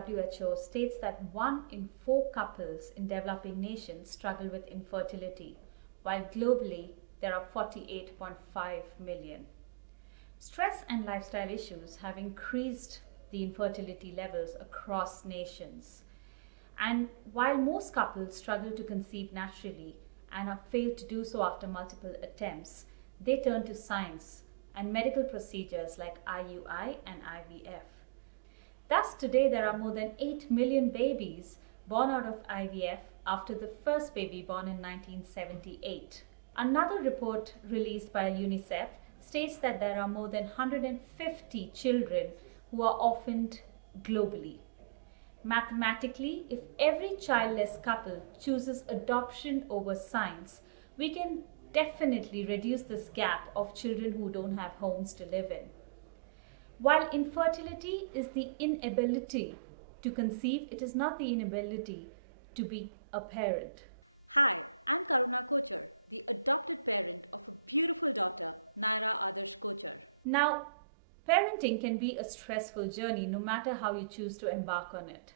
WHO states that 1 in 4 couples in developing nations struggle with infertility, while globally there are 48.5 million. Stress and lifestyle issues have increased the infertility levels across nations. And while most couples struggle to conceive naturally and have failed to do so after multiple attempts, they turn to science and medical procedures like IUI and IVF. Thus, today there are more than 8 million babies born out of IVF after the first baby born in 1978. Another report released by UNICEF states that there are more than 150 children who are orphaned globally. Mathematically, if every childless couple chooses adoption over science, we can definitely reduce this gap of children who don't have homes to live in. While infertility is the inability to conceive, it is not the inability to be a parent. Now, parenting can be a stressful journey no matter how you choose to embark on it.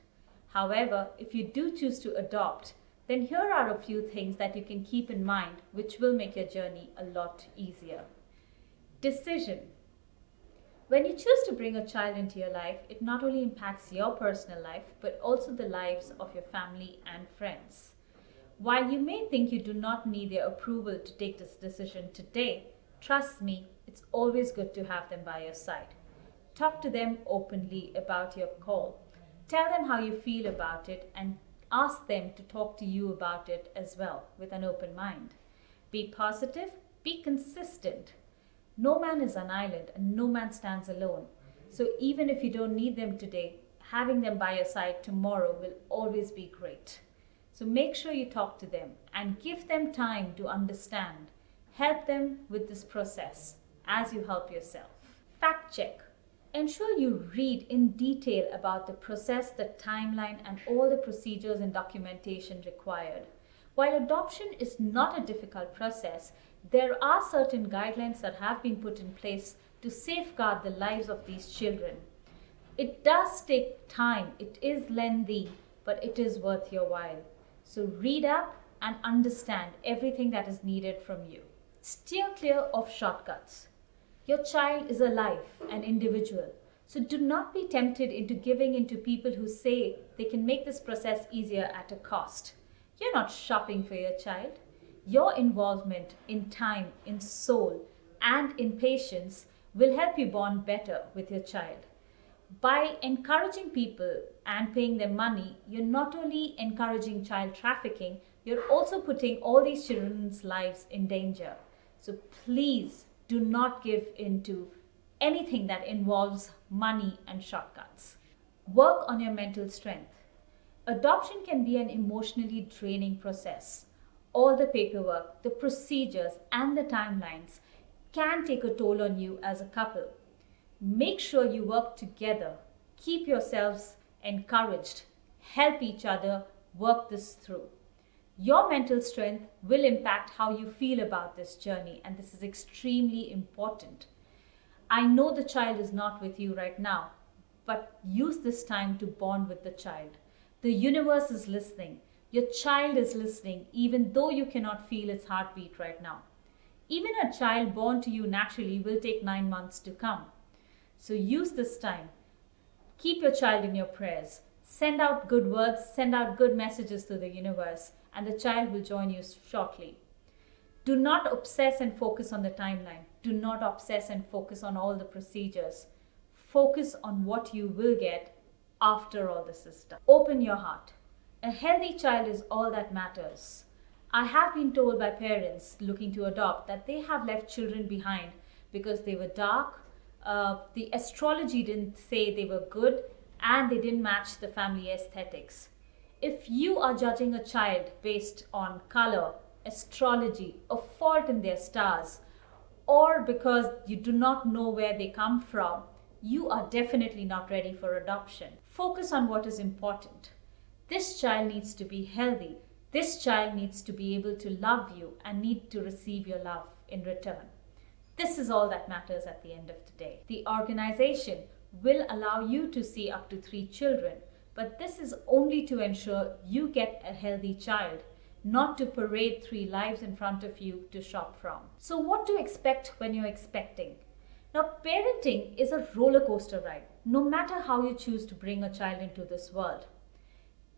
However, if you do choose to adopt, then here are a few things that you can keep in mind which will make your journey a lot easier. Decision. When you choose to bring a child into your life, it not only impacts your personal life, but also the lives of your family and friends. While you may think you do not need their approval to take this decision today, trust me, it's always good to have them by your side. Talk to them openly about your call. Tell them how you feel about it and ask them to talk to you about it as well with an open mind. Be positive, be consistent. No man is an island and no man stands alone. So even if you don't need them today, having them by your side tomorrow will always be great. So make sure you talk to them and give them time to understand. Help them with this process as you help yourself. Fact check. Ensure you read in detail about the process, the timeline, and all the procedures and documentation required. While adoption is not a difficult process, there are certain guidelines that have been put in place to safeguard the lives of these children. It does take time, it is lengthy, but it is worth your while. So read up and understand everything that is needed from you. Steer clear of shortcuts. Your child is a life, an individual. So do not be tempted into giving in to people who say they can make this process easier at a cost. You're not shopping for your child. Your involvement in time, in soul, and in patience will help you bond better with your child. By encouraging people and paying them money, you're not only encouraging child trafficking, you're also putting all these children's lives in danger. So please do not give into anything that involves money and shortcuts. Work on your mental strength. Adoption can be an emotionally draining process. All the paperwork, the procedures, and the timelines can take a toll on you as a couple. Make sure you work together. Keep yourselves encouraged. Help each other work this through. Your mental strength will impact how you feel about this journey, and this is extremely important. I know the child is not with you right now, but use this time to bond with the child. The universe is listening. Your child is listening, even though you cannot feel its heartbeat right now. Even a child born to you naturally will take 9 months to come. So use this time. Keep your child in your prayers. Send out good words, send out good messages to the universe, and the child will join you shortly. Do not obsess and focus on the timeline. Do not obsess and focus on all the procedures. Focus on what you will get after all this is done. Open your heart. A healthy child is all that matters. I have been told by parents looking to adopt that they have left children behind because they were dark, the astrology didn't say they were good, and they didn't match the family aesthetics. If you are judging a child based on color, astrology, a fault in their stars, or because you do not know where they come from, you are definitely not ready for adoption. Focus on what is important. This child needs to be healthy. This child needs to be able to love you and need to receive your love in return. This is all that matters at the end of the day. The organization will allow you to see up to 3 children, but this is only to ensure you get a healthy child, not to parade 3 lives in front of you to shop from. So what to expect when you're expecting? Now, parenting is a roller coaster ride, no matter how you choose to bring a child into this world.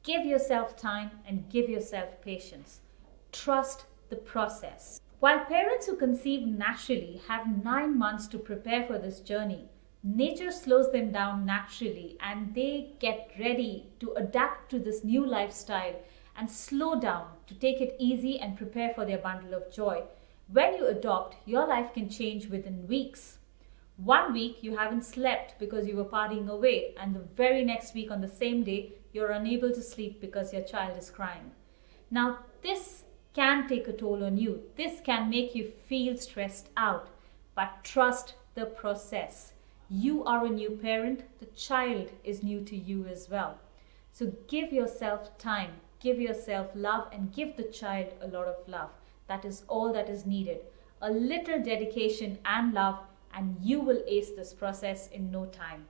Give yourself time and give yourself patience. Trust the process. While parents who conceive naturally have 9 months to prepare for this journey, nature slows them down naturally and they get ready to adapt to this new lifestyle and slow down to take it easy and prepare for their bundle of joy. When you adopt, your life can change within weeks. 1 week you haven't slept because you were partying away, and the very next week on the same day you're unable to sleep because your child is crying. Now this can take a toll on you. This can make you feel stressed out, but trust the process. You are a new parent, the child is new to you as well. So give yourself time, give yourself love, and give the child a lot of love. That is all that is needed. A little dedication and love, and you will ace this process in no time.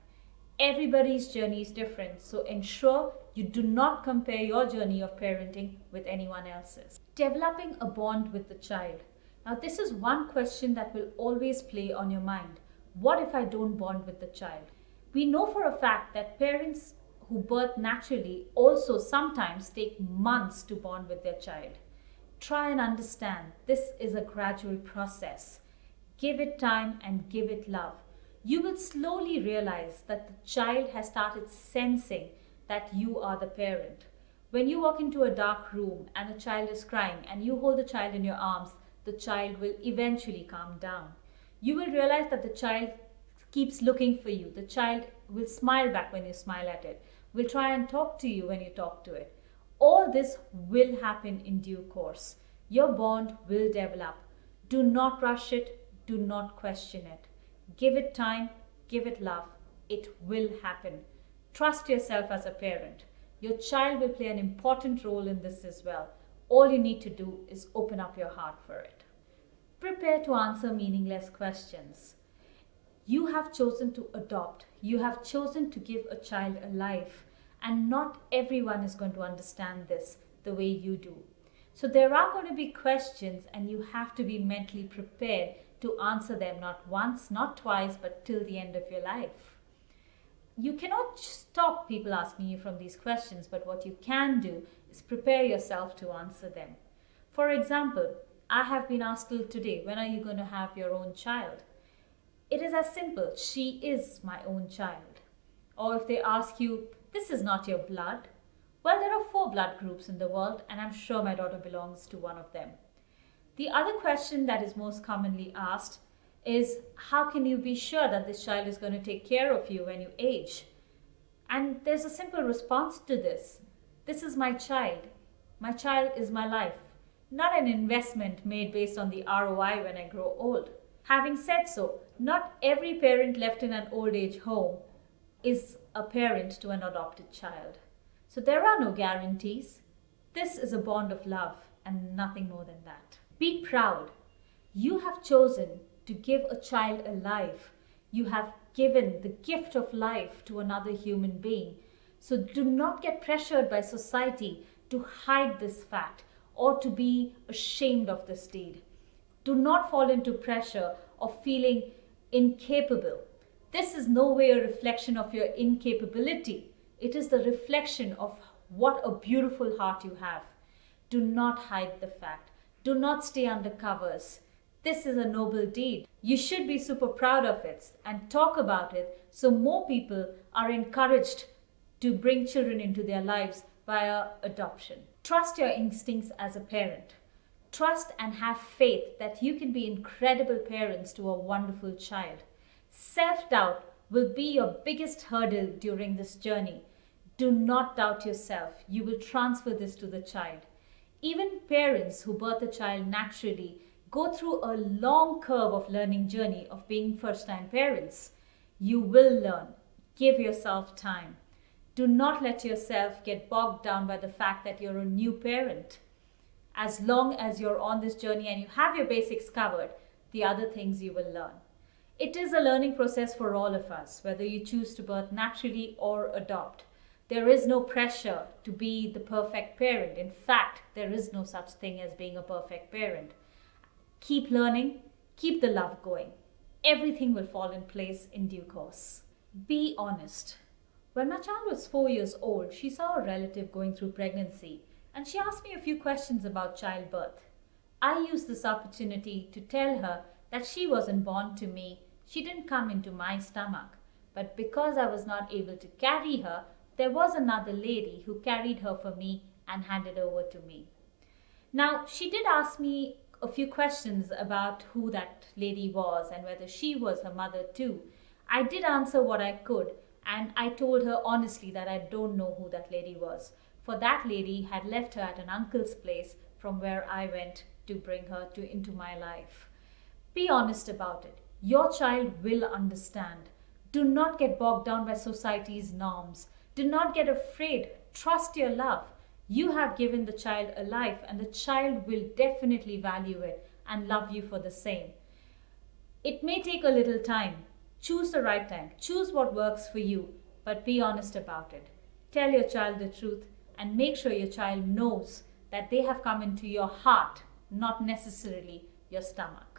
Everybody's journey is different, so ensure you do not compare your journey of parenting with anyone else's. Developing a bond with the child. Now, this is one question that will always play on your mind. What if I don't bond with the child? We know for a fact that parents who birth naturally also sometimes take months to bond with their child. Try and understand this is a gradual process. Give it time and give it love. You will slowly realize that the child has started sensing that you are the parent. When you walk into a dark room and a child is crying and you hold the child in your arms, the child will eventually calm down. You will realize that the child keeps looking for you. The child will smile back when you smile at it, will try and talk to you when you talk to it. All this will happen in due course. Your bond will develop. Do not rush it. Do not question it. Give it time. Give it love. It will happen. Trust yourself as a parent. Your child will play an important role in this as well. All you need to do is open up your heart for it. Prepare to answer meaningless questions. You have chosen to adopt. You have chosen to give a child a life. And not everyone is going to understand this the way you do. So there are going to be questions, and you have to be mentally prepared to answer them, not once, not twice, but till the end of your life. You cannot stop people asking you from these questions, but what you can do is prepare yourself to answer them. For example, I have been asked till today, when are you going to have your own child? It is as simple, she is my own child. Or if they ask you, this is not your blood. Well, there are 4 blood groups in the world, and I'm sure my daughter belongs to one of them. The other question that is most commonly asked is, how can you be sure that this child is going to take care of you when you age? And there's a simple response to this. This is my child. My child is my life, not an investment made based on the ROI when I grow old. Having said so, not every parent left in an old age home is a parent to an adopted child. So there are no guarantees. This is a bond of love and nothing more than that. Be proud. You have chosen to give a child a life. You have given the gift of life to another human being. So do not get pressured by society to hide this fact or to be ashamed of this deed. Do not fall into pressure of feeling incapable. This is no way a reflection of your incapability. It is the reflection of what a beautiful heart you have. Do not hide the fact. Do not stay under covers. This is a noble deed. You should be super proud of it and talk about it so more people are encouraged to bring children into their lives via adoption. Trust your instincts as a parent. Trust and have faith that you can be incredible parents to a wonderful child. Self-doubt will be your biggest hurdle during this journey. Do not doubt yourself. You will transfer this to the child. Even parents who birth a child naturally go through a long curve of learning journey of being first-time parents. You will learn. Give yourself time. Do not let yourself get bogged down by the fact that you're a new parent. As long as you're on this journey and you have your basics covered, the other things you will learn. It is a learning process for all of us, whether you choose to birth naturally or adopt. There is no pressure to be the perfect parent. In fact, there is no such thing as being a perfect parent. Keep learning, keep the love going. Everything will fall in place in due course. Be honest. When my child was 4 years old, she saw a relative going through pregnancy and she asked me a few questions about childbirth. I used this opportunity to tell her that she wasn't born to me, she didn't come into my stomach. But because I was not able to carry her, there was another lady who carried her for me and handed over to me. Now, she did ask me a few questions about who that lady was and whether she was her mother too. I did answer what I could, and I told her honestly that I don't know who that lady was. For that lady had left her at an uncle's place from where I went to bring her into my life. Be honest about it. Your child will understand. Do not get bogged down by society's norms. Do not get afraid. Trust your love. You have given the child a life, and the child will definitely value it and love you for the same. It may take a little time. Choose the right time. Choose what works for you, but be honest about it. Tell your child the truth and make sure your child knows that they have come into your heart, not necessarily your stomach.